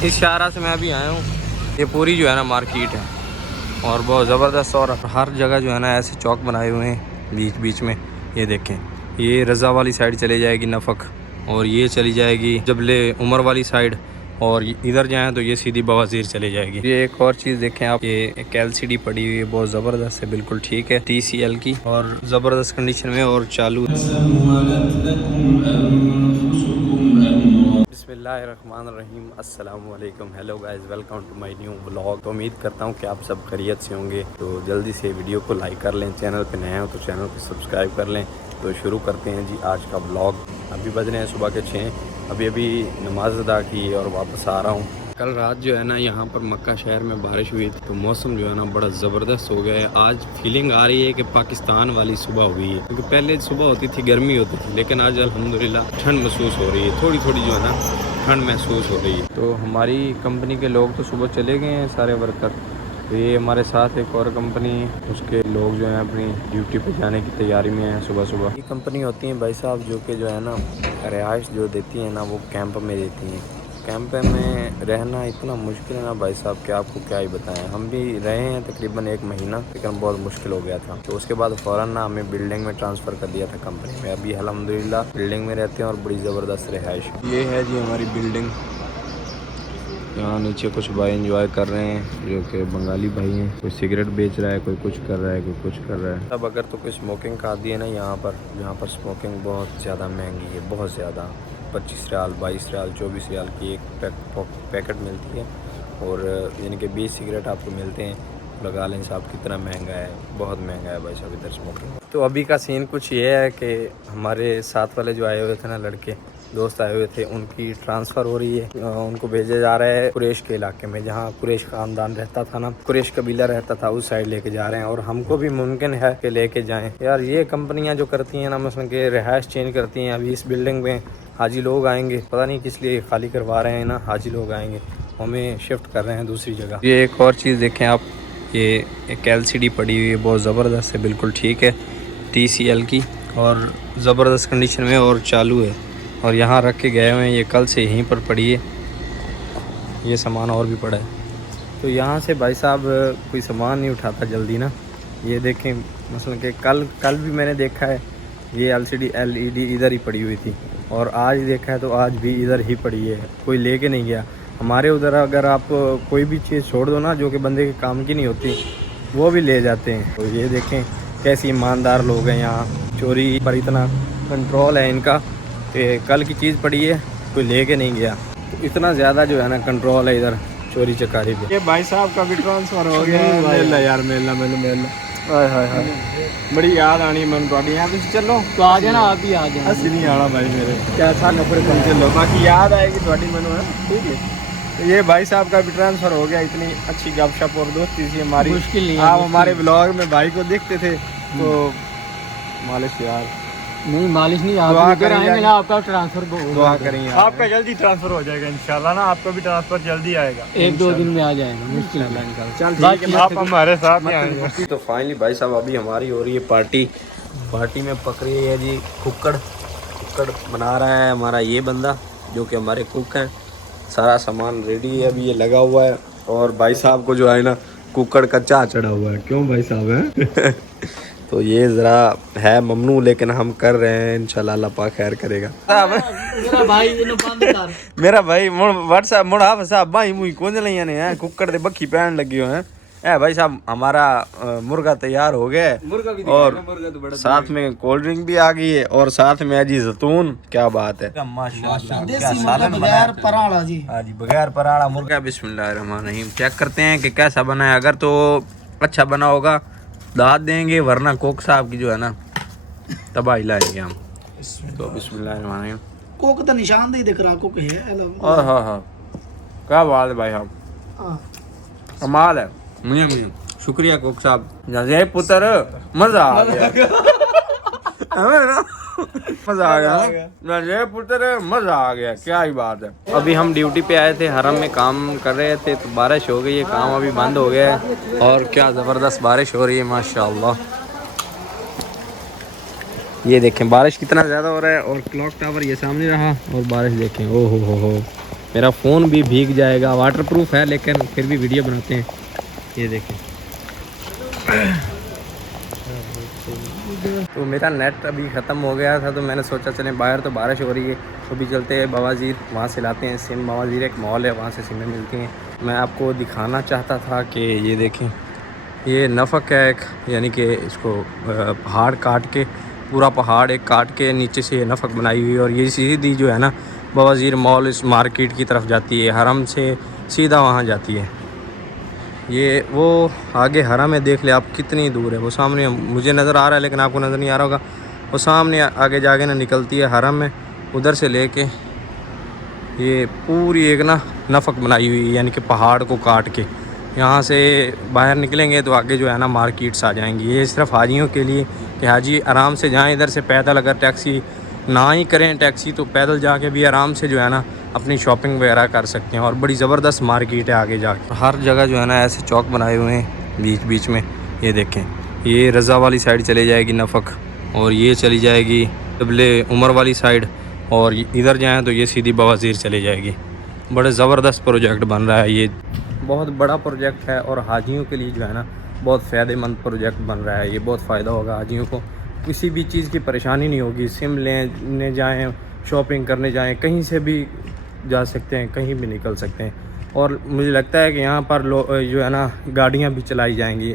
इस शाहरा से मैं अभी आया हूँ। ये पूरी जो है ना मार्केट है और बहुत ज़बरदस्त, और हर जगह जो है ना ऐसे चौक बनाए हुए हैं बीच बीच में। ये देखें, ये रज़ा वाली साइड चले जाएगी नफ़क, और ये चली जाएगी जबले उमर वाली साइड, और इधर जाएं तो ये सीधी बवाज़ीर चली जाएगी। ये एक और चीज़ देखें आप, ये एक LCD पड़ी हुई है, बहुत ज़बरदस्त है, बिल्कुल ठीक है, TCL की, और ज़बरदस्त कंडीशन में और चालू। बिस्मिल्लाहिर्रहमानिर्रहीम, अस्सलामु अलैकुम, hello guys, welcome to my new vlog. तो उम्मीद करता हूँ कि आप सब खैरियत से होंगे। तो जल्दी से वीडियो को लाइक कर लें, चैनल पे नए हो तो चैनल को सब्सक्राइब कर लें। तो शुरू करते हैं जी आज का व्लॉग। अभी बज रहे हैं सुबह के 6, अभी नमाज अदा की और वापस आ रहा हूँ। कल रात जो है ना यहाँ पर मक्का शहर में बारिश हुई थी, तो मौसम जो है ना बड़ा ज़बरदस्त हो गया है। आज फीलिंग आ रही है कि पाकिस्तान वाली सुबह हुई है, क्योंकि पहले सुबह होती थी गर्मी होती थी, लेकिन आज अल्हम्दुलिल्लाह ठंड महसूस हो रही है, थोड़ी थोड़ी जो है ना ठंड महसूस हो रही है। तो हमारी कंपनी के लोग तो सुबह चले गए हैं सारे वर्कर, तो ये हमारे साथ एक और कंपनी, उसके लोग जो हैं अपनी ड्यूटी पे जाने की तैयारी में हैं सुबह सुबह। ये कंपनी होती है भाई साहब जो कि जो है ना रिहाइश जो देती है ना, वो कैंप में देती हैं। कैंप में रहना इतना मुश्किल है ना भाई साहब कि आपको क्या ही बताएं। हम भी रहे हैं तकरीबन 1 महीना, लेकिन बहुत मुश्किल हो गया था। तो उसके बाद फ़ौरन ना हमें बिल्डिंग में ट्रांसफ़र कर दिया था कंपनी में। अभी अल्हम्दुलिल्लाह बिल्डिंग में रहते हैं और बड़ी ज़बरदस्त रिहाइश। ये है जी हमारी बिल्डिंग। यहाँ नीचे कुछ भाई एंजॉय कर रहे हैं जो कि बंगाली भाई हैं। कोई सिगरेट बेच रहा है, कोई कुछ कर रहा है, कोई कुछ कर रहा है। अब अगर तो कोई स्मोकिंग का आदी है ना यहाँ पर स्मोकिंग बहुत ज़्यादा महंगी है, बहुत ज़्यादा। 25 रियाल, 22 रियाल, 24 रियाल की एक पैकेट मिलती है, और यानी कि 20 सिगरेट आपको मिलते हैं। लगा लें साहब कितना महंगा है, बहुत महंगा है भाई साहब इधर स्मोकिंग। तो अभी का सीन कुछ ये है कि हमारे साथ वाले जो आए हुए थे ना लड़के दोस्त आए हुए थे, उनकी ट्रांसफ़र हो रही है। उनको भेजा जा रहा है कुरैश के इलाके में, जहाँ कुरैश ख़ानदान रहता था ना, कुरैश कबीला रहता था, उस साइड लेके जा रहे हैं। और हमको भी मुमकिन है कि लेके जाएं। यार ये कंपनियां जो करती हैं ना, मसलन के रिहाइश चेंज करती हैं। अभी इस बिल्डिंग में हाजी लोग आएंगे, पता नहीं किस लिए खाली करवा रहे हैं ना, हाजी लोग आएंगे, हमें शिफ्ट कर रहे हैं दूसरी जगह। ये एक और चीज़ देखें आप, ये एक LCD पड़ी हुई है, बहुत ज़बरदस्त है, बिल्कुल ठीक है, TCL की, और ज़बरदस्त कंडीशन में और चालू है। और यहाँ रख के गए हुए हैं, ये कल से यहीं पर पड़ी है। ये सामान और भी पड़ा है, तो यहाँ से भाई साहब कोई सामान नहीं उठाता जल्दी ना। ये देखें मसलन कि कल भी मैंने देखा है ये LED इधर ही पड़ी हुई थी, और आज देखा है तो आज भी इधर ही पड़ी है, कोई लेके नहीं गया। हमारे उधर अगर आप कोई भी चीज़ छोड़ दो ना जो कि बंदे के काम की नहीं होती, वो भी ले जाते हैं। तो ये देखें कैसे ईमानदार लोग हैं, यहाँ चोरी पर इतना कंट्रोल है इनका कि कल की चीज़ पड़ी है, कोई लेके नहीं गया। तो इतना ज़्यादा जो है ना कंट्रोल है इधर चोरी चकारी पे। ये भाई साहब का भी ट्रांसफ़र हो गया। मेला यार, मेला हाय हाय हाय, बड़ी याद आनी मन थोड़ी। यहाँ तुम चलो तो आ जाना, आप ही आ जाना। असली नहीं आना भाई मेरे, कैसा नफरत तुम चलो, बाकी याद आएगी थोड़ी मनो है, ठीक है। तो ये भाई साहब का भी ट्रांसफ़र हो गया। इतनी अच्छी गपशप और दोस्ती थी हमारी, मुश्किल नहीं। आप हमारे ब्लॉग में भाई को देखते थे तो मालिश यार नहीं, मालिश नहीं, आप इधर आएंगे ना, आपका ट्रांसफर दुआ करेंगे, आपका जल्दी ट्रांसफर हो जाएगा इंशाल्लाह ना। आपका भी ट्रांसफर जल्दी आएगा, 1-2 दिन में आ जाएगा मुश्किल है। चल ठीक है, आप हमारे साथ ही आएंगे। तो फाइनली भाई साहब अभी हमारी हो रही है पार्टी में पक रही है जी कुक्कड़ बना रहा है हमारा ये बंदा जो कि हमारे कुक हैं। सारा सामान रेडी है, अभी ये लगा हुआ है, और भाई साहब को जो है ना कुक्कड़ का चाह चढ़ा हुआ है। क्यों भाई साहब है तो ये ज़रा है ममनू, लेकिन हम कर रहे हैं, इंशाल्लाह अल्लाह पाक खैर करेगा। मेरा भाई व्हाट्सएप मुड़ आप साहब भाई मुई कौन लिया ने हैं कुक्कड़ दे बखी पैन लगी हुए हैं। ए भाई साहब हमारा मुर्गा तैयार हो गया है, और तो साथ में कोल्ड ड्रिंक भी आ गई है, और साथ में जी जैतून। क्या बात है, माशाल्लाह, क्या सालन बगैर पराठा जी। हाँ जी, बगैर पराठा मुर्गा। बिस्मिल्लाहिर्रहमानिर्रहीम, चेक करते हैं कि कैसा बना है। अगर तो अच्छा बना होगा दाद देंगे, वरना कोक साहब की जो है ना तबाही लाएंगे हम। तो बिस्मिल्लाहिर्रहमानिर्रहीम, कोक तो निशान नहीं दिख रहा, कोक है। हाँ क्या बात है भाई साहब, कमाल है। मुझे शुक्रिया कोक साहब, जय पुत्र, मजा आ गया मजा आ गया जय पुत्र, मजा आ गया, क्या ही बात है। अभी हम ड्यूटी पे आए थे, हरम में काम कर रहे थे, तो बारिश हो गई है, काम अभी बंद हो गया है, और क्या ज़बरदस्त बारिश हो रही है माशाल्लाह। ये देखें बारिश कितना ज़्यादा हो रहा है, और क्लॉक टावर ये सामने रहा, और बारिश देखें, ओ हो। मेरा फ़ोन भी भीग जाएगा। वाटरप्रूफ है लेकिन फिर भी वीडियो बनाते हैं। ये देखें। तो मेरा नेट अभी ख़त्म हो गया था तो मैंने सोचा चलें बाहर तो बारिश हो रही है तो भी चलते हैं बवाजीर, वहाँ से लाते हैं सिम। बवाजीर एक मॉल है, वहाँ से सिमें मिलती हैं। मैं आपको दिखाना चाहता था कि ये देखें, ये नफक है एक, यानी कि इसको पहाड़ काट के, पूरा पहाड़ एक काट के नीचे से ये नफक बनाई हुई है और ये सीधी जो है ना बवाजीर मॉल इस मार्केट की तरफ जाती है, हरम से सीधा वहाँ जाती है। ये वो आगे हरम है, देख ले आप कितनी दूर है। वो सामने मुझे नज़र आ रहा है लेकिन आपको नज़र नहीं आ रहा होगा। वो सामने आगे जाके ना निकलती है हरम में, उधर से लेके ये पूरी एक ना नफक बनाई हुई है, यानी कि पहाड़ को काट के यहाँ से बाहर निकलेंगे तो आगे जो है ना मार्केट्स आ जाएंगी। ये सिर्फ हाजियों के लिए कि हाजी आराम से जाएं इधर से पैदल, अगर टैक्सी ना ही करें टैक्सी तो पैदल जाके भी आराम से जो है ना अपनी शॉपिंग वगैरह कर सकते हैं। और बड़ी ज़बरदस्त मार्केट है आगे जाके, हर जगह जो है ना ऐसे चौक बनाए हुए हैं बीच बीच में। ये देखें, ये रज़ा वाली साइड चले जाएगी नफक और ये चली जाएगी जबले उमर वाली साइड, और इधर जाएँ तो ये सीधी बवाजीर चली जाएगी। बड़े ज़बरदस्त प्रोजेक्ट बन रहा है, ये बहुत बड़ा प्रोजेक्ट है और हाजियों के लिए जो है ना बहुत फ़ायदेमंद प्रोजेक्ट बन रहा है। ये बहुत फ़ायदा होगा हाजियों को, किसी भी चीज़ की परेशानी नहीं होगी। सिम लेने जाएं, शॉपिंग करने जाएं, कहीं से भी जा सकते हैं, कहीं भी निकल सकते हैं। और मुझे लगता है कि यहाँ पर जो है ना गाड़ियाँ भी चलाई जाएंगी।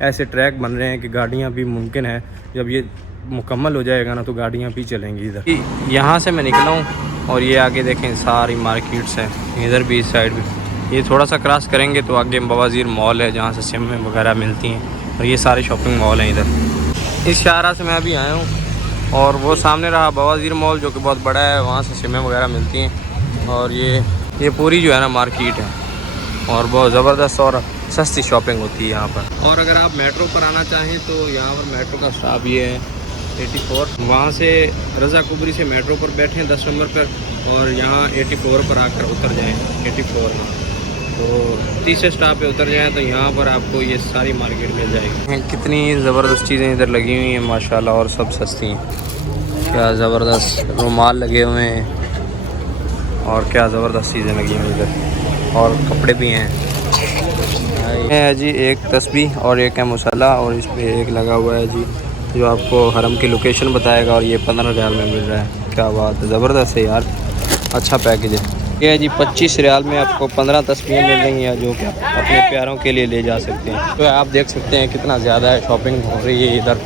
ऐसे ट्रैक बन रहे हैं कि गाड़ियाँ भी मुमकिन है, जब ये मुकम्मल हो जाएगा ना तो गाड़ियाँ भी चलेंगी। इधर यहाँ से मैं निकला हूँ और ये आगे देखें सारी मार्केट्स हैं, इधर भी इस साइड भी। ये थोड़ा सा क्रॉस करेंगे तो आगे बवाजीर मॉल है जहाँ से सिम वगैरह मिलती हैं, और ये सारे शॉपिंग मॉल हैं इधर। इस शाहरा से मैं अभी आया हूँ और वो सामने रहा बवाजीर मॉल जो कि बहुत बड़ा है, वहाँ से सिमें वगैरह मिलती हैं। और ये पूरी जो है ना मार्केट है और बहुत ज़बरदस्त और सस्ती शॉपिंग होती है यहाँ पर। और अगर आप मेट्रो पर आना चाहें तो यहाँ पर मेट्रो का स्टॉप ये है 84, वहाँ से रज़ा कुबरी से मेट्रो पर बैठें 10 नंबर पर और यहाँ 84 पर आकर उतर जाएँ। 84 में तो तीसरे स्टॉप पे उतर जाएँ तो यहाँ पर आपको ये सारी मार्केट मिल जाएगी। कितनी ज़बरदस्त चीज़ें इधर लगी हुई हैं माशाल्लाह, और सब सस्ती हैं। क्या ज़बरदस्त रुमाल लगे हुए हैं और क्या ज़बरदस्त चीज़ें लगी हुई इधर, और कपड़े भी हैं। है जी एक तस्बीह और एक है मसाला, और इस पर एक लगा हुआ है जी जो आपको हरम की लोकेशन बताएगा, और ये 15 रियाल में मिल रहा है। क्या बात है, ज़बरदस्त है यार, अच्छा पैकेज है। ये है जी 25 रियाल में आपको 15 तस्वीरें मिल रही हैं जो कि आप अपने प्यारों के लिए ले जा सकते हैं। तो आप देख सकते हैं कितना ज़्यादा है शॉपिंग हो रही है इधर,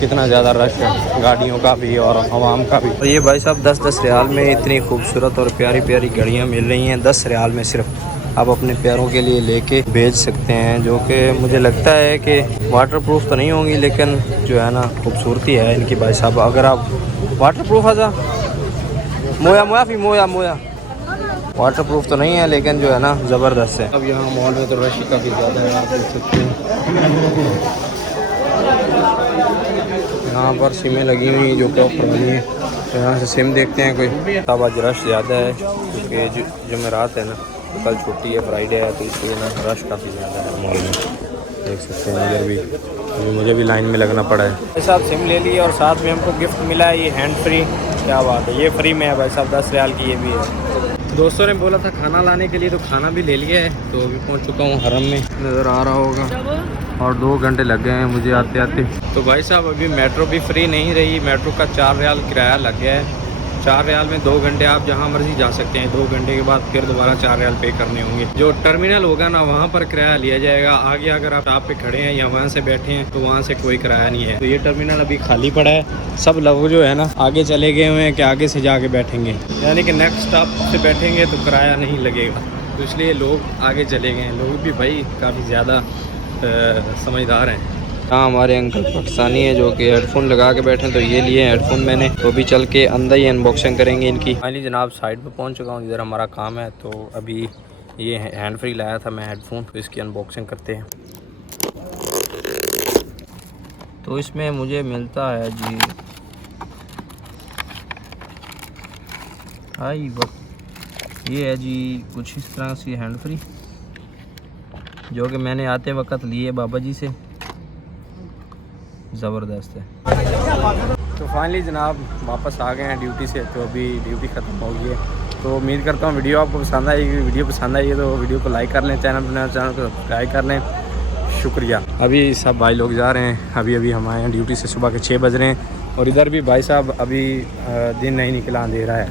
कितना ज़्यादा रश है गाड़ियों का भी और आवाम का भी। तो ये भाई साहब 10-10 रियाल में इतनी खूबसूरत और प्यारी प्यारी घड़ियाँ मिल रही हैं। 10 रियाल में सिर्फ आप अपने प्यारों के लिए लेके भेज सकते हैं, जो कि मुझे लगता है कि वाटरप्रूफ तो नहीं होंगी लेकिन जो है ना खूबसूरती है इनकी भाई साहब। अगर आप वाटरप्रूफ आजा मोया वाटरप्रूफ तो नहीं है लेकिन जो है ना ज़बरदस्त है। अब यहाँ मॉल में तो रश ही काफ़ी ज़्यादा है, आप देख सकते हैं। यहाँ पर सिमें लगी हुई हैं जो कि पुरानी है, तो यहाँ से सिम देखते हैं कोई। अब आज रश ज़्यादा है क्योंकि जुमेरात है ना, कल छुट्टी है, फ्राइडे है, तो इसलिए ना रश काफ़ी ज़्यादा है मॉल में। देख सकते हैं इधर भी, अभी मुझे भी लाइन में लगना पड़ा है। भाई साहब सिम ले ली और साथ में हमको गिफ्ट मिला है ये हैंड फ्री। क्या बात है, ये फ्री में है भाई साहब, 10 रियाल की ये भी है। दोस्तों ने बोला था खाना लाने के लिए तो खाना भी ले लिया है, तो अभी पहुंच चुका हूं हरम में, नज़र आ रहा होगा। और 2 घंटे लग गए हैं मुझे आते आते। तो भाई साहब अभी मेट्रो भी फ्री नहीं रही, मेट्रो का 4 रियाल किराया लग गया है। 4 रियाल में 2 घंटे आप जहां मर्जी जा सकते हैं। 2 घंटे के बाद फिर दोबारा 4 रियाल पे करने होंगे। जो टर्मिनल होगा ना वहाँ पर किराया लिया जाएगा। आगे अगर आप पे खड़े हैं या वहाँ से बैठे हैं तो वहाँ से कोई किराया नहीं है। तो ये टर्मिनल अभी खाली पड़ा है, सब लोग जो है ना आगे चले गए हुए हैं कि आगे से जाके बैठेंगे, यानी कि नेक्स्ट स्टॉप से बैठेंगे तो किराया नहीं लगेगा, तो इसलिए लोग आगे चले गए हैं। लोग भी भाई काफ़ी ज़्यादा समझदार हैं। हाँ हमारे अंकल पाकिस्तानी है जो कि हेडफोन लगा के बैठे हैं, तो ये लिए हेडफोन मैंने, तो भी चल के अंदर ही अनबॉक्सिंग करेंगे इनकी। फाइनली जनाब साइड पे पहुंच चुका हूँ, इधर हमारा काम है। तो अभी ये हैंड फ्री लाया था मैं हेडफोन, तो इसकी अनबॉक्सिंग करते हैं। तो इसमें मुझे मिलता है जी हाई वक्त, ये है जी कुछ इस तरह से हैंड फ्री जो कि मैंने आते वक्त लिए बाबा जी से, ज़बरदस्त है। तो फाइनली जनाब वापस आ गए हैं ड्यूटी से, तो अभी ड्यूटी ख़त्म हो गई है तो उम्मीद करता हूँ वीडियो आपको पसंद आएगी। वीडियो पसंद आई है तो वीडियो को लाइक कर लें, चैनल को सब्सक्राइब कर लें। शुक्रिया। अभी सब भाई लोग जा रहे हैं, अभी हम आए हैं ड्यूटी से, सुबह के 6 बज रहे हैं और इधर भी भाई साहब अभी दिन नहीं निकला, अंधेरा है।